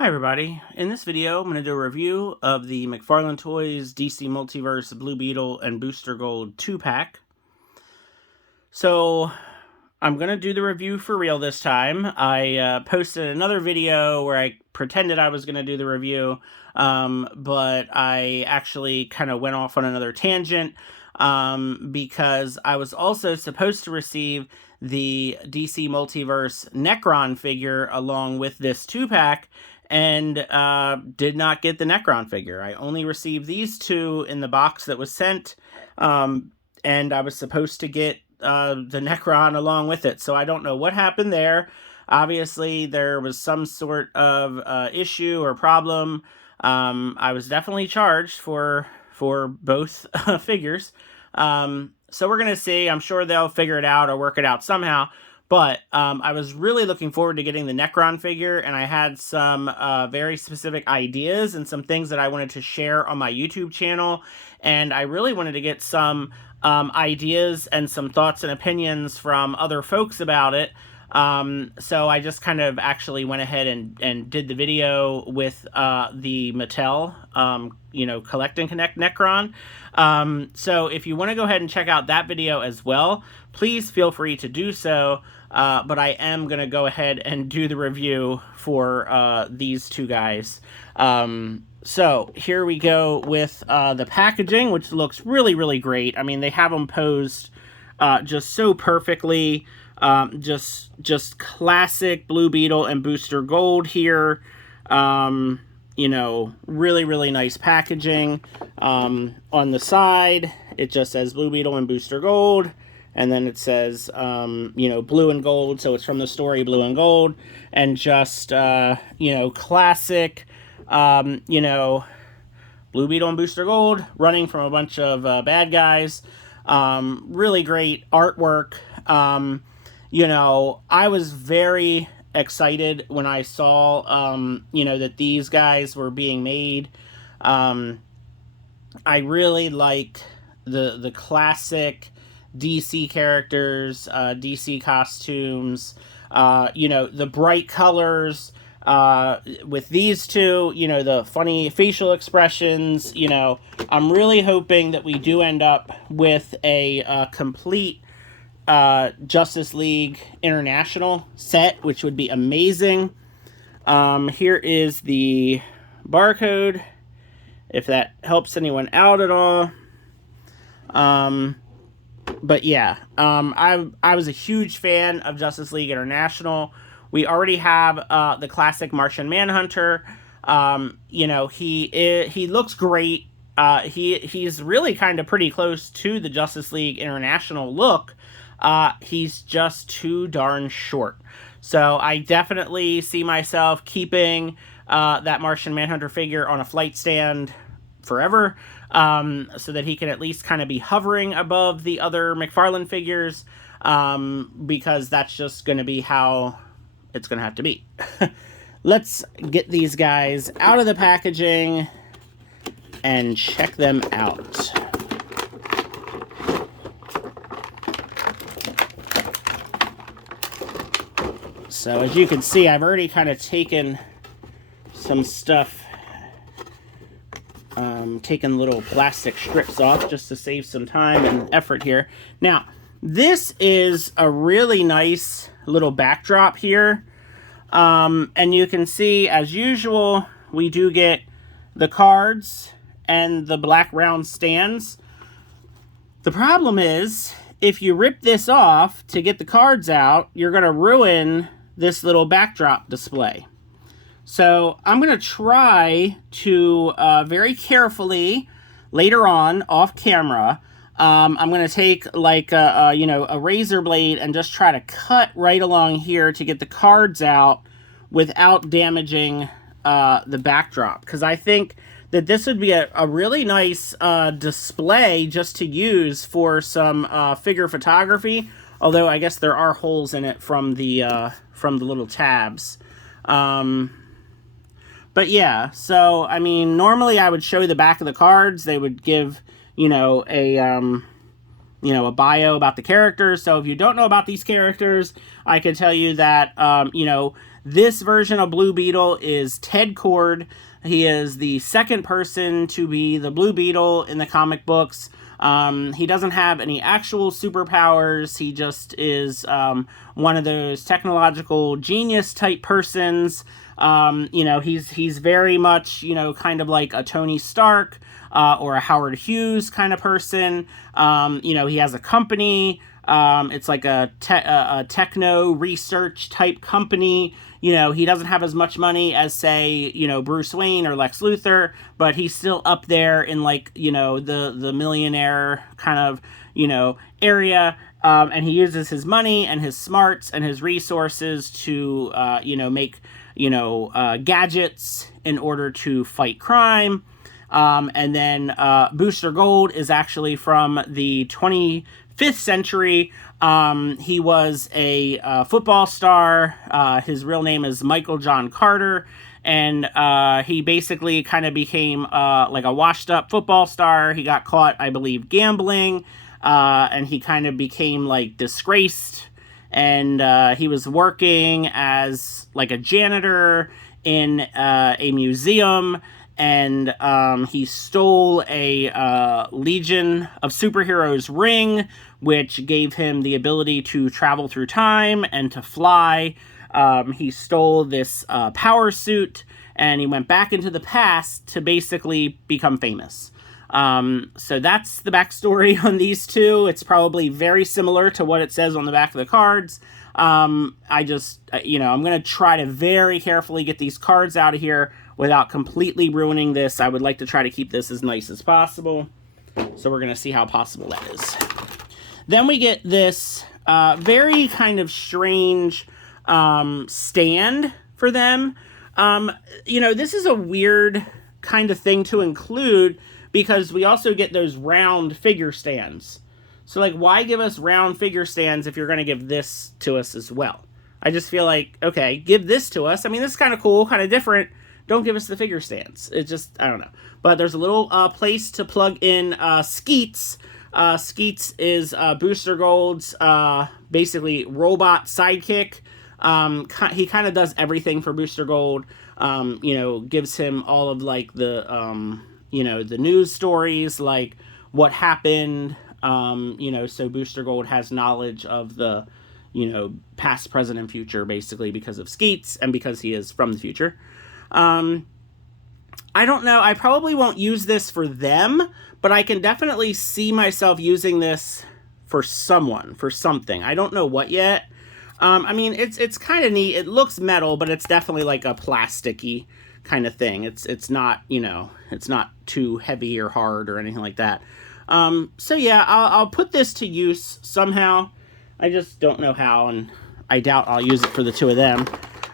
Hi everybody, in this video I'm going to do a review of the McFarlane Toys DC Multiverse Blue Beetle and Booster Gold 2-pack. So I'm going to do the review for real this time. I posted another video where I pretended I was going to do the review, but I actually kind of went off on another tangent because I was also supposed to receive the DC Multiverse Necron figure along with this 2-pack, and did not get the Necron figure. I only received these two in the box that was sent, and I was supposed to get the Necron along with it. So I don't know what happened there. Obviously, there was some sort of issue or problem. I was definitely charged for both figures. So we're going to see. I'm sure they'll figure it out or work it out somehow. But I was really looking forward to getting the Necron figure, and I had some very specific ideas and some things that I wanted to share on my YouTube channel, and I really wanted to get some ideas and some thoughts and opinions from other folks about it. So I just kind of actually went ahead and did the video with the Mattel, Collect and Connect Necron. So if you want to go ahead and check out that video as well, please feel free to do so. But I am going to go ahead and do the review for these two guys. So here we go with the packaging, which looks really, really great. I mean, they have them posed just so perfectly. Just classic Blue Beetle and Booster Gold here. Really, really nice packaging. On the side, it just says Blue Beetle and Booster Gold. And then it says, blue and gold. So it's from the story Blue and Gold. And just, classic, Blue Beetle and Booster Gold running from a bunch of bad guys. Really great artwork. I was very excited when I saw, that these guys were being made. I really like the classic DC characters, DC costumes, the bright colors, with these two, the funny facial expressions. I'm really hoping that we do end up with a complete Justice League International set, which would be amazing. Here is the barcode, if that helps anyone out at all. But yeah, I was a huge fan of Justice League International. We already have the classic Martian Manhunter. He looks great. He's really kind of pretty close to the Justice League International look. He's just too darn short. So I definitely see myself keeping that Martian Manhunter figure on a flight stand forever, so that he can at least kind of be hovering above the other McFarlane figures, because that's just going to be how it's going to have to be. Let's get these guys out of the packaging and check them out. So as you can see, I've already kind of taken some stuff, taken little plastic strips off just to save some time and effort here. Now, this is a really nice little backdrop here. And you can see, as usual, we do get the cards and the black round stands. The problem is, if you rip this off to get the cards out, you're going to ruin this little backdrop display. So I'm going to try to very carefully later on off camera. I'm going to take like a razor blade and just try to cut right along here to get the cards out without damaging the backdrop, because I think that this would be a really nice display just to use for some figure photography. Although I guess there are holes in it from the little tabs. But yeah, so I mean, normally I would show the back of the cards. They would give, a bio about the characters. So if you don't know about these characters, I can tell you that, This version of Blue Beetle is Ted Kord. He is the second person to be the Blue Beetle in the comic books. He doesn't have any actual superpowers. He just is one of those technological genius type persons. He's very much, kind of like a Tony Stark or a Howard Hughes kind of person. He has a company. It's like a techno research type company. He doesn't have as much money as, say, Bruce Wayne or Lex Luthor, but he's still up there in, like, the millionaire kind of, area. And he uses his money and his smarts and his resources to, make, gadgets in order to fight crime. And then Booster Gold is actually from the 25th century. He was a football star. His real name is Michael John Carter. And he basically kind of became like a washed up football star. He got caught, I believe, gambling. And he kind of became like disgraced. And he was working as like a janitor in a museum. And he stole a Legion of Superheroes ring, which gave him the ability to travel through time and to fly. He stole this power suit, and he went back into the past to basically become famous. So that's the backstory on these two. It's probably very similar to what it says on the back of the cards. I'm going to try to very carefully get these cards out of here without completely ruining this. I would like to try to keep this as nice as possible. So we're going to see how possible that is. Then we get this very kind of strange stand for them. This is a weird kind of thing to include because we also get those round figure stands. So, like, why give us round figure stands if you're going to give this to us as well? I just feel like, okay, give this to us. I mean, this is kind of cool, kind of different. Don't give us the figure stands. It just, I don't know. But there's a little place to plug in Skeets. Skeets is Booster Gold's basically robot sidekick. He kind of does everything for Booster Gold. Gives him all of like the the news stories, like what happened. So Booster Gold has knowledge of the past, present, and future basically because of Skeets and because he is from the future. I don't know. I probably won't use this for them, but I can definitely see myself using this for someone, for something. I don't know what yet. It's kind of neat. It looks metal, but it's definitely like a plasticky kind of thing. It's not, it's not too heavy or hard or anything like that. So yeah, I'll put this to use somehow. I just don't know how, and I doubt I'll use it for the two of them.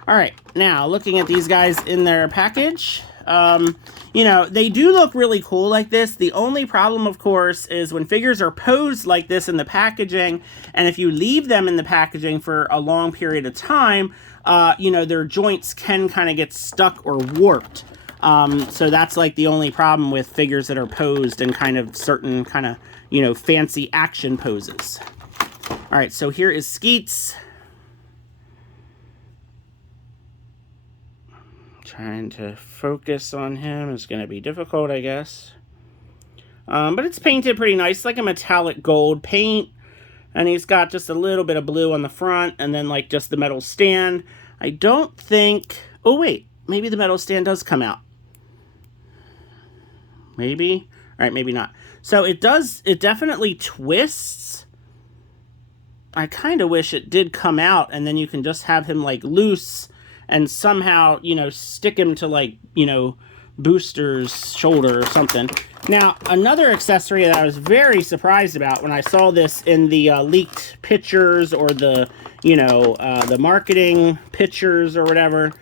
All right, now looking at these guys in their package, they do look really cool like this. The only problem, of course, is when figures are posed like this in the packaging, and if you leave them in the packaging for a long period of time, their joints can kind of get stuck or warped. So that's like the only problem with figures that are posed in kind of certain kind of, fancy action poses. All right, so here is Skeets. Trying to focus on him is going to be difficult, I guess. But it's painted pretty nice, like a metallic gold paint. And he's got just a little bit of blue on the front, and then like just the metal stand. I don't think... Oh, wait. Maybe the metal stand does come out. Maybe? All right, maybe not. So it definitely twists. I kind of wish it did come out, and then you can just have him like loose and somehow, stick him to, like, Booster's shoulder or something. Now, another accessory that I was very surprised about when I saw this in the leaked pictures or the marketing pictures or whatever,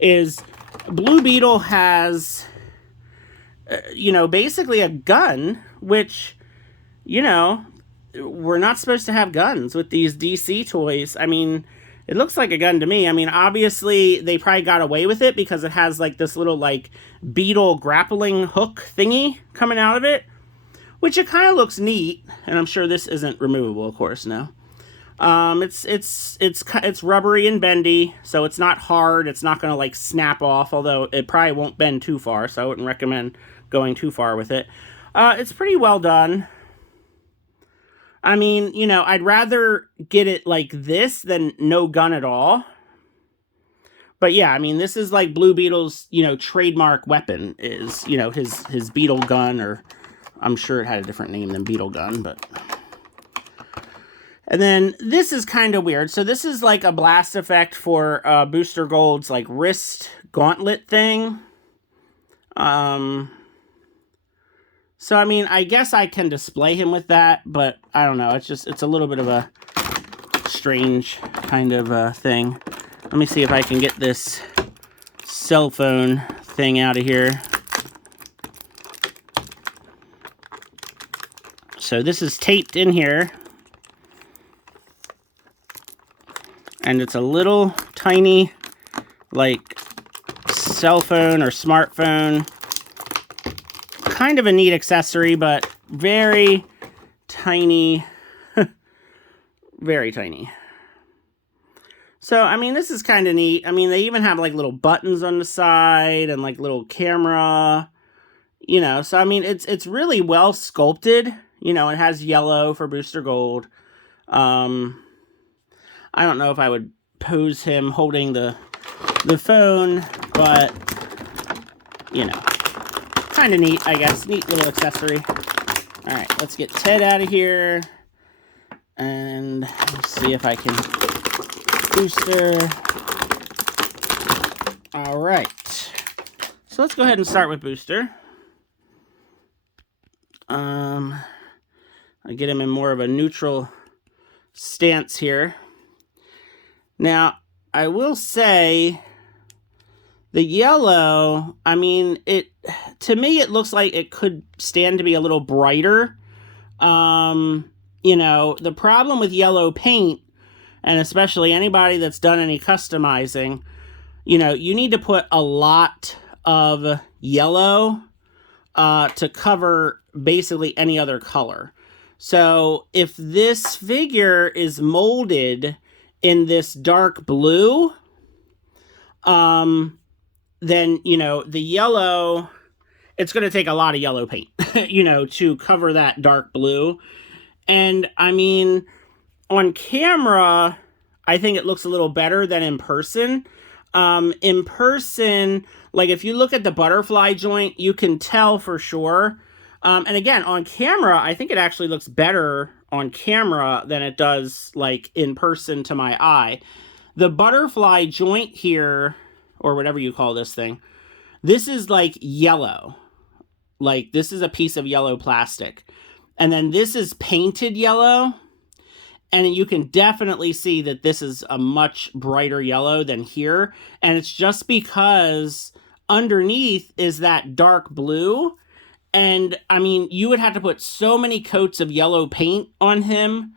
is Blue Beetle has, basically a gun, which, we're not supposed to have guns with these DC toys. I mean... It looks like a gun to me. I mean, obviously, they probably got away with it because it has, like, this little, like, beetle grappling hook thingy coming out of it, which it kind of looks neat, and I'm sure this isn't removable, of course, no. It's rubbery and bendy, so it's not hard. It's not gonna like snap off, although it probably won't bend too far, so I wouldn't recommend going too far with it. It's pretty well done. I mean, you know, I'd rather get it like this than no gun at all. But yeah, I mean, this is like Blue Beetle's, you know, trademark weapon is, you know, his Beetle gun, or I'm sure it had a different name than Beetle gun, but... And then this is kind of weird. So this is like a blast effect for Booster Gold's like wrist gauntlet thing. So I mean, I guess I can display him with that, but I don't know. It's a little bit of a strange kind of thing. Let me see if I can get this cell phone thing out of here. So this is taped in here. And it's a little tiny, like, cell phone or smartphone. Kind of a neat accessory, but very tiny. Very tiny. So, I mean, this is kind of neat. I mean, they even have, like, little buttons on the side and, like, little camera. You know, so, I mean, it's really well sculpted. You know, it has yellow for Booster Gold. I don't know if I would pose him holding the phone, but, you know, kind of neat, I guess. Neat little accessory. All right, let's get Ted out of here. And let's see if I can... Booster. All right. So let's go ahead and start with Booster. I get him in more of a neutral stance here. Now, I will say the yellow, I mean, to me, it looks like it could stand to be a little brighter. You know, the problem with yellow paint, and especially anybody that's done any customizing, you know, you need to put a lot of yellow to cover basically any other color. So if this figure is molded in this dark blue, then, you know, the yellow, it's going to take a lot of yellow paint, you know, to cover that dark blue. And, I mean, on camera, I think it looks a little better than in person. In person, like, if you look at the butterfly joint, you can tell for sure. And again, on camera, I think it actually looks better on camera than it does, like, in person to my eye. The butterfly joint here, or whatever you call this thing, this is, like, yellow. Like, this is a piece of yellow plastic. And then this is painted yellow. And you can definitely see that this is a much brighter yellow than here. And it's just because underneath is that dark blue. And, I mean, you would have to put so many coats of yellow paint on him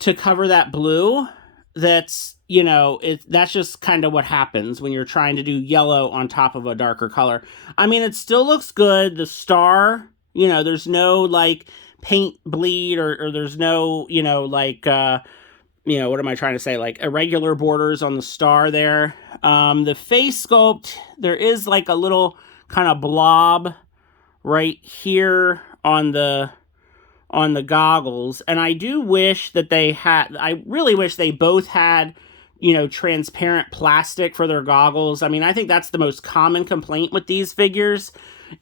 to cover that blue. That's, you know, that's just kind of what happens when you're trying to do yellow on top of a darker color. I mean, it still looks good. The star, you know, there's no, like, paint bleed or there's no, you know, like, you know, what am I trying to say? Like, irregular borders on the star there. The face sculpt, there is, like, a little kind of blob right here on the goggles, and I do wish that I really wish they both had, you know, transparent plastic for their goggles. I mean, I think that's the most common complaint with these figures.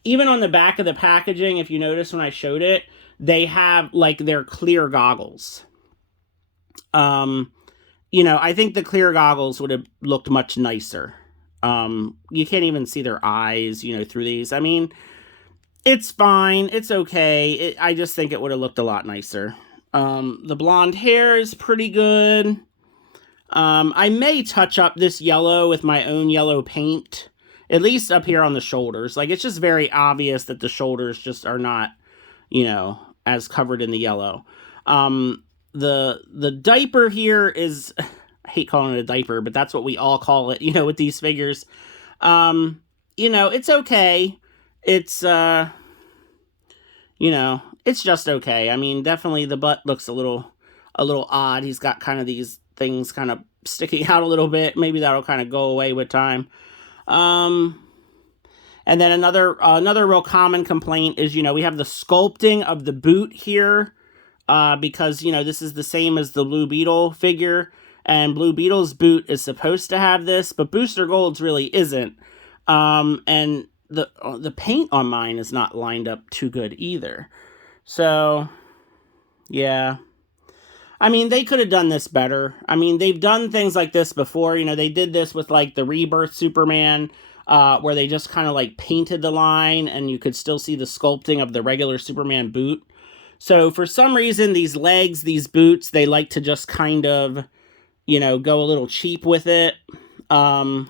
Even on the back of the packaging, if you notice when I showed it, they have, like, their clear goggles. You know, I think the clear goggles would have looked much nicer. You can't even see their eyes, you know, through these. I mean, it's fine. It's okay. I just think it would have looked a lot nicer. The blonde hair is pretty good. I may touch up this yellow with my own yellow paint, at least up here on the shoulders. Like, it's just very obvious that the shoulders just are not, you know, as covered in the yellow. The diaper here is, I hate calling it a diaper, but that's what we all call it, you know, with these figures. You know, it's okay. It's, you know, it's just okay. I mean, definitely the butt looks a little a little odd. He's got kind of these things kind of sticking out a little bit. Maybe that'll kind of go away with time. And then another real common complaint is, we have the sculpting of the boot here, because, this is the same as the Blue Beetle figure, and Blue Beetle's boot is supposed to have this, but Booster Gold's really isn't. And the paint on mine is not lined up too good either. So, yeah. I mean, they could have done this better. I mean, they've done things like this before. They did this with, like, the Rebirth Superman, where they just kind of, like, painted the line, and you could still see the sculpting of the regular Superman boot. So, for some reason, these legs, these boots, they like to just kind of, go a little cheap with it. I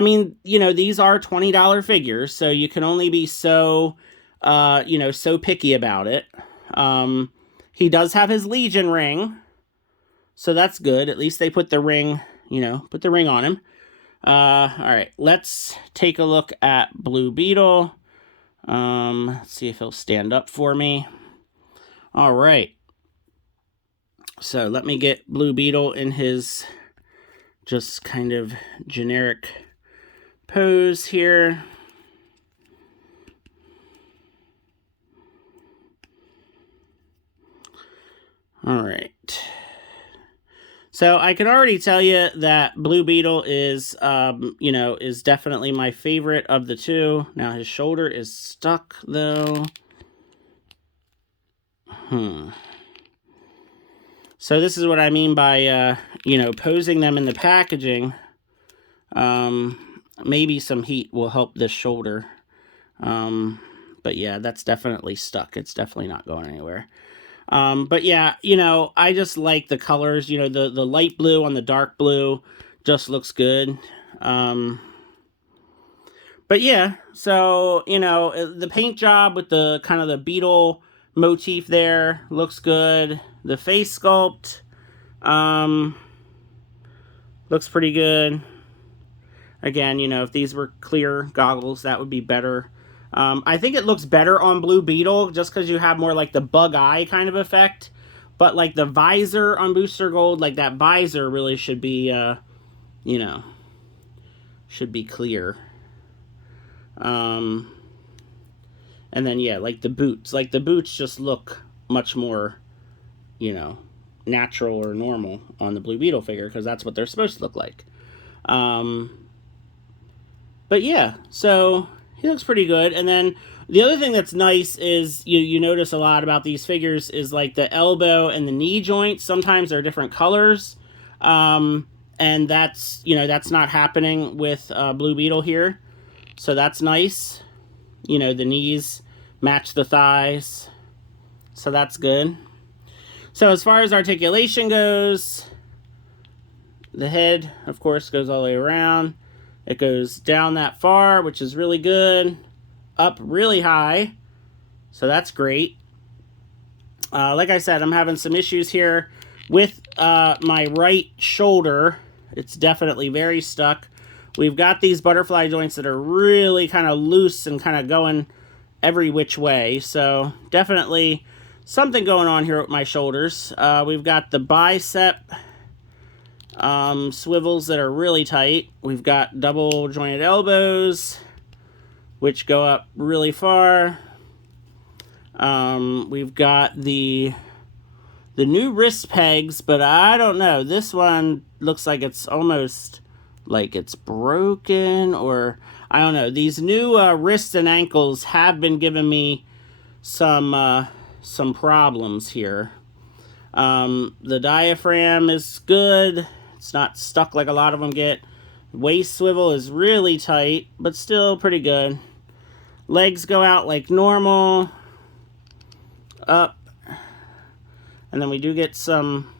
mean, these are $20 figures, so you can only be so, so picky about it. He does have his Legion ring, so that's good. At least they put the ring, on him. All right, let's take a look at Blue Beetle. Let's see if he'll stand up for me. All right. So let me get Blue Beetle in his just kind of generic pose here. All right. So I can already tell you that Blue Beetle is, is definitely my favorite of the two. Now his shoulder is stuck though. So this is what I mean by, posing them in the packaging. Maybe some heat will help this shoulder. But yeah, that's definitely stuck. It's definitely not going anywhere. But yeah, I just like the colors, the light blue on the dark blue just looks good. But yeah, so, the paint job with the kind of the beetle motif there looks good. The face sculpt, looks pretty good. Again, if these were clear goggles, that would be better. I think it looks better on Blue Beetle just because you have more like the bug eye kind of effect. But like the visor on Booster Gold, like that visor really should be, should be clear. And then, yeah, like the boots. Like the boots just look much more, natural or normal on the Blue Beetle figure because that's what they're supposed to look like. But yeah, so he looks pretty good. And then the other thing that's nice is you notice a lot about these figures is like the elbow and the knee joints. Sometimes they're different colors. And that's, that's not happening with Blue Beetle here. So that's nice. The knees match the thighs. So that's good. So as far as articulation goes, the head, of course, goes all the way around. It goes down that far, which is really good. Up really high. So that's great. Like I said, I'm having some issues here with my right shoulder. It's definitely very stuck. We've got these butterfly joints that are really kind of loose and kind of going every which way. So definitely something going on here with my shoulders. We've got the bicep swivels that are really tight. We've got double jointed elbows, which go up really far. We've got the new wrist pegs, but I don't know. This one looks like it's almost like it's broken, or I don't know. These new wrists and ankles have been giving me some problems here. The diaphragm is good. It's not stuck like a lot of them get. Waist swivel is really tight, but still pretty good. Legs go out like normal. Up. And then we do get some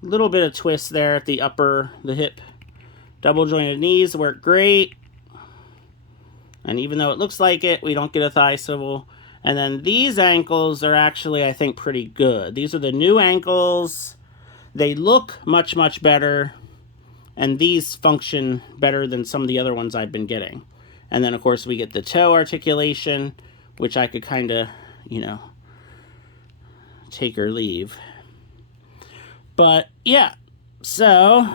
little bit of twist there at the hip. Double jointed knees work great. And even though it looks like it, we don't get a thigh swivel. And then these ankles are actually, I think, pretty good. These are the new ankles. They look much, much better. And these function better than some of the other ones I've been getting. And then, of course, we get the toe articulation, which I could kind of, take or leave. But yeah, so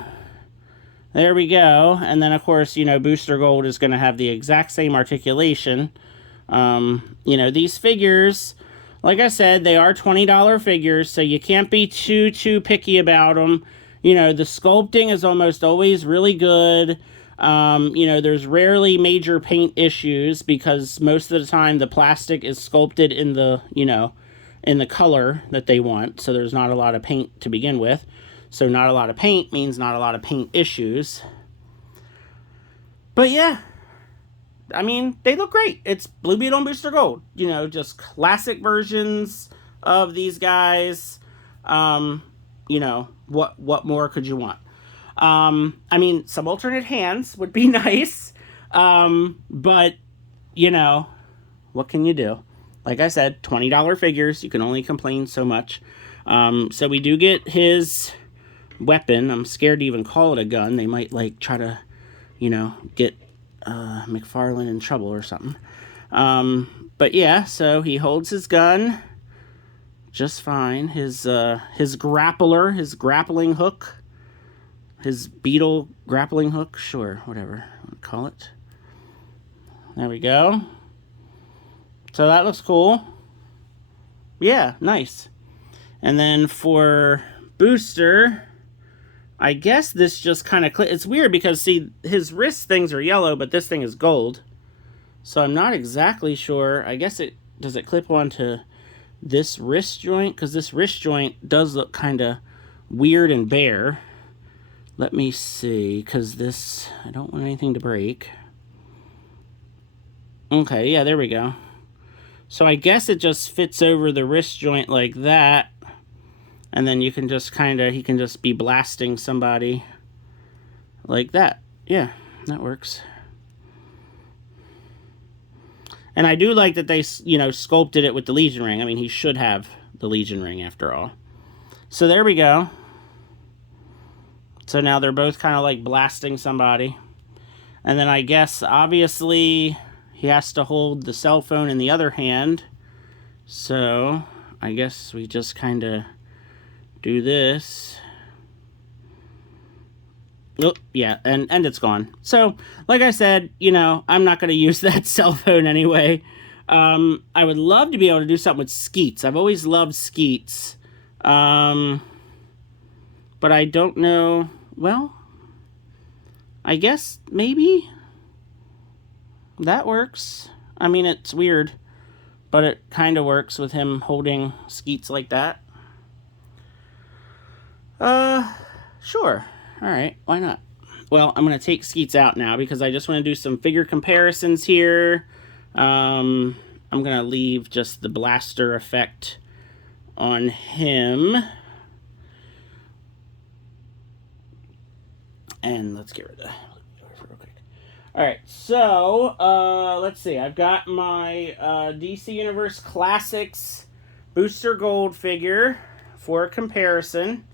there we go. And then, of course, you know, Booster Gold is going to have the exact same articulation. You know, these figures, like I said, they are $20 figures, so you can't be too picky about them. You know, the sculpting is almost always really good. You know, there's rarely major paint issues because most of the time the plastic is sculpted in the, you know, in the color that they want. So there's not a lot of paint to begin with. So not a lot of paint means not a lot of paint issues. But yeah, I mean, they look great. It's Blue Beetle and Booster Gold. You know, just classic versions of these guys. You know, what more could you want? I mean, some alternate hands would be nice. But, you know, what can you do? Like I said, $20 figures. You can only complain so much. So we do get his weapon. I'm scared to even call it a gun. They might, like, try to, you know, get McFarlane in trouble or something. But yeah, so he holds his gun just fine. His grappler, his grappling hook, his Beetle grappling hook, sure, whatever you call it. There we go. So that looks cool. Yeah, nice. And then for Booster, I guess this just kind of it's weird because, see, his wrist things are yellow, but this thing is gold. So I'm not exactly sure. I guess does it clip onto this wrist joint? Because this wrist joint does look kind of weird and bare. Let me see, because this, I don't want anything to break. Okay, yeah, there we go. So I guess it just fits over the wrist joint like that. And then you can just he can just be blasting somebody like that. Yeah, that works. And I do like that they, you know, sculpted it with the Legion ring. I mean, he should have the Legion ring after all. So there we go. So now they're both kind of like blasting somebody. And then I guess, obviously, he has to hold the cell phone in the other hand. So I guess we just kind of do this. Oh, yeah, and it's gone. So, like I said, you know, I'm not going to use that cell phone anyway. I would love to be able to do something with Skeets. I've always loved Skeets. But I don't know. Well, I guess maybe that works. I mean, it's weird, but it kind of works with him holding Skeets like that. Sure. All right, why not? Well, I'm going to take Skeets out now because I just want to do some figure comparisons here. I'm going to leave just the blaster effect on him. And let's get rid of that real quick. All right, so let's see. I've got my DC Universe Classics Booster Gold figure for comparison.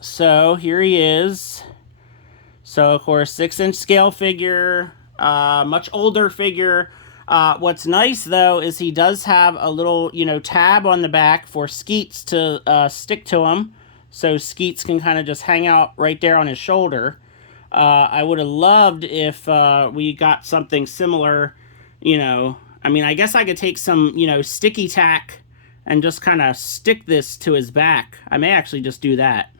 So here he is. So of course, 6-inch scale figure, much older figure. What's nice though is he does have a little, you know, tab on the back for Skeets to stick to him. So Skeets can kind of just hang out right there on his shoulder. I would have loved if we got something similar, you know. I mean, I guess I could take some, you know, sticky tack and just kind of stick this to his back. I may actually just do that.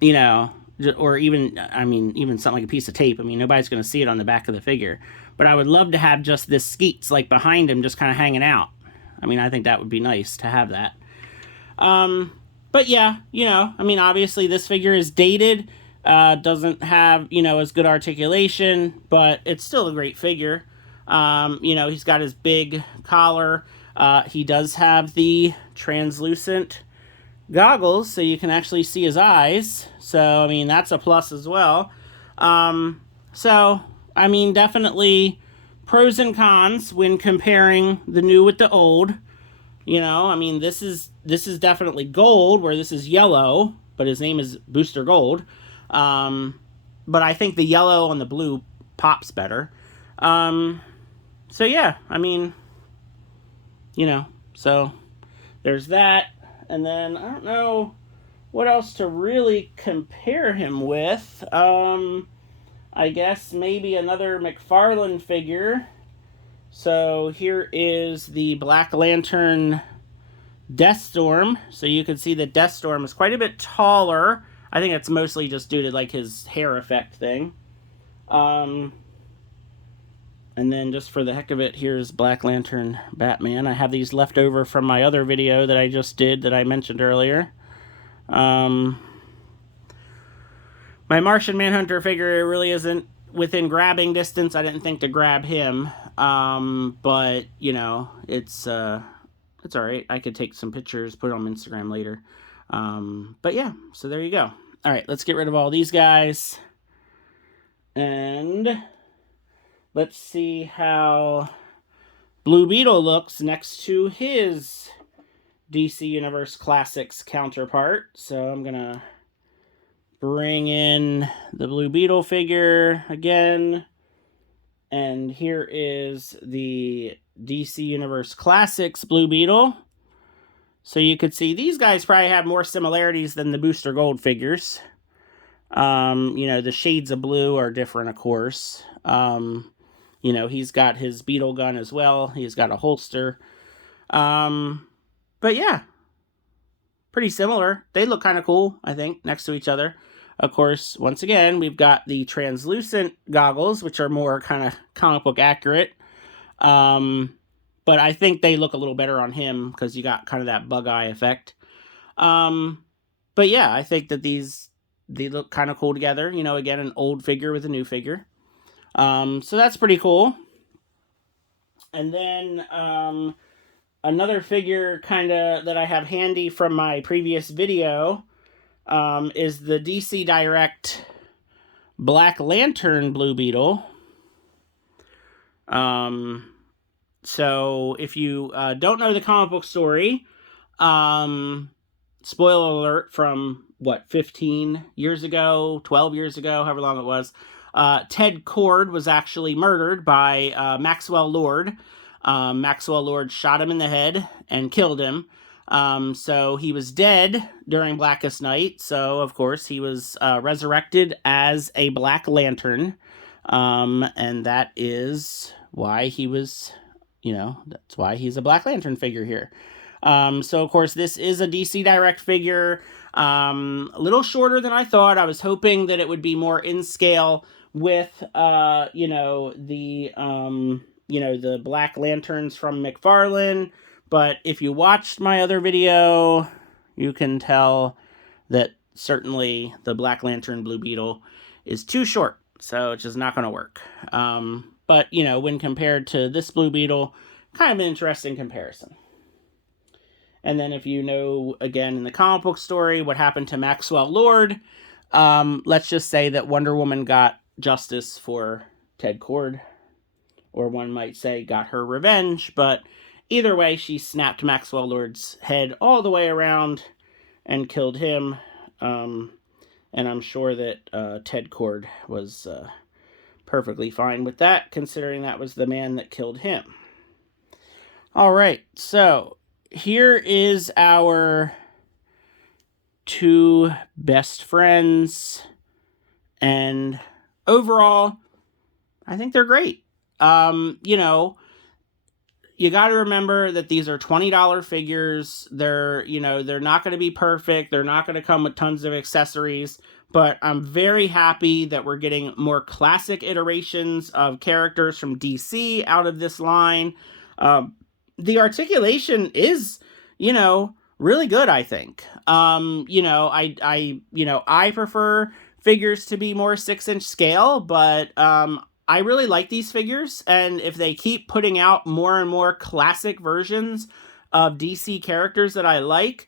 You know, or even, I mean, even something like a piece of tape. I mean, nobody's going to see it on the back of the figure. But I would love to have just this Skeets, like, behind him just kind of hanging out. I mean, I think that would be nice to have that. But yeah, you know, I mean, obviously this figure is dated. Doesn't have, you know, as good articulation, but it's still a great figure. You know, he's got his big collar. He does have the translucent goggles, so you can actually see his eyes. So, I mean, that's a plus as well. So, I mean, definitely pros and cons when comparing the new with the old. You know, I mean, this is definitely gold, where this is yellow, but his name is Booster Gold. But I think the yellow on the blue pops better. So yeah, I mean, you know, so there's that. And then I don't know what else to really compare him with. I guess maybe another McFarlane figure. So here is the Black Lantern Deathstorm. So you can see that Deathstorm is quite a bit taller. I think it's mostly just due to like his hair effect thing. And then just for the heck of it, here's Black Lantern Batman. I have these left over from my other video that I just did that I mentioned earlier. My Martian Manhunter figure really isn't within grabbing distance. I didn't think to grab him. But, you know, it's alright. I could take some pictures, put it on Instagram later. But yeah, so there you go. Alright, let's get rid of all these guys. And let's see how Blue Beetle looks next to his DC Universe Classics counterpart. So I'm gonna bring in the Blue Beetle figure again. And here is the DC Universe Classics Blue Beetle. So you could see these guys probably have more similarities than the Booster Gold figures. You know, the shades of blue are different, of course. You know, he's got his Beetle gun as well. He's got a holster. But yeah, pretty similar. They look kind of cool, I think, next to each other. Of course, once again, we've got the translucent goggles, which are more kind of comic book accurate. But I think they look a little better on him because you got kind of that bug eye effect. But yeah, I think that they look kind of cool together. You know, again, an old figure with a new figure. So that's pretty cool. And then another figure kind of that I have handy from my previous video is the DC Direct Black Lantern Blue Beetle. So if you don't know the comic book story, spoiler alert from, 15 years ago, 12 years ago, however long it was, Ted Kord was actually murdered by Maxwell Lord. Maxwell Lord shot him in the head and killed him. So he was dead during Blackest Night, so of course he was resurrected as a Black Lantern, and that is why he was, you know, that's why he's a Black Lantern figure here. So of course this is a DC Direct figure, a little shorter than I thought. I was hoping that it would be more in scale with, you know, the Black Lanterns from McFarlane. But if you watched my other video, you can tell that certainly the Black Lantern Blue Beetle is too short, so it's just not going to work. But, you know, when compared to this Blue Beetle, kind of an interesting comparison. And then if you know, again, in the comic book story, what happened to Maxwell Lord, let's just say that Wonder Woman got justice for Ted Kord, or one might say got her revenge, but either way, she snapped Maxwell Lord's head all the way around and killed him. And I'm sure that Ted Kord was perfectly fine with that, considering that was the man that killed him. All right, so here is our two best friends. And overall, I think they're great. You know, you got to remember that these are $20 figures. They're, you know, they're not going to be perfect. They're not going to come with tons of accessories, but I'm very happy that we're getting more classic iterations of characters from DC out of this line. The articulation is, you know, really good, I think. You know, I prefer figures to be more 6-inch scale, but, I really like these figures, and if they keep putting out more and more classic versions of DC characters that I like,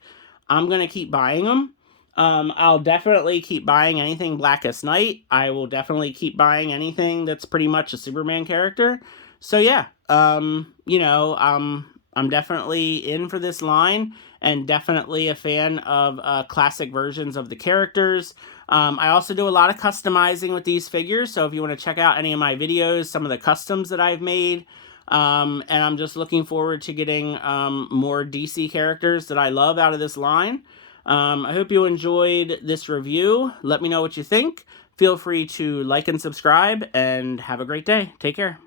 I'm going to keep buying them. I'll definitely keep buying anything Blackest Night. I will definitely keep buying anything that's pretty much a Superman character. So yeah, you know, I'm definitely in for this line, and definitely a fan of classic versions of the characters. I also do a lot of customizing with these figures, so if you want to check out any of my videos, some of the customs that I've made, And I'm just looking forward to getting more DC characters that I love out of this line. I hope you enjoyed this review. Let me know what you think. Feel free to like and subscribe, and have a great day. Take care.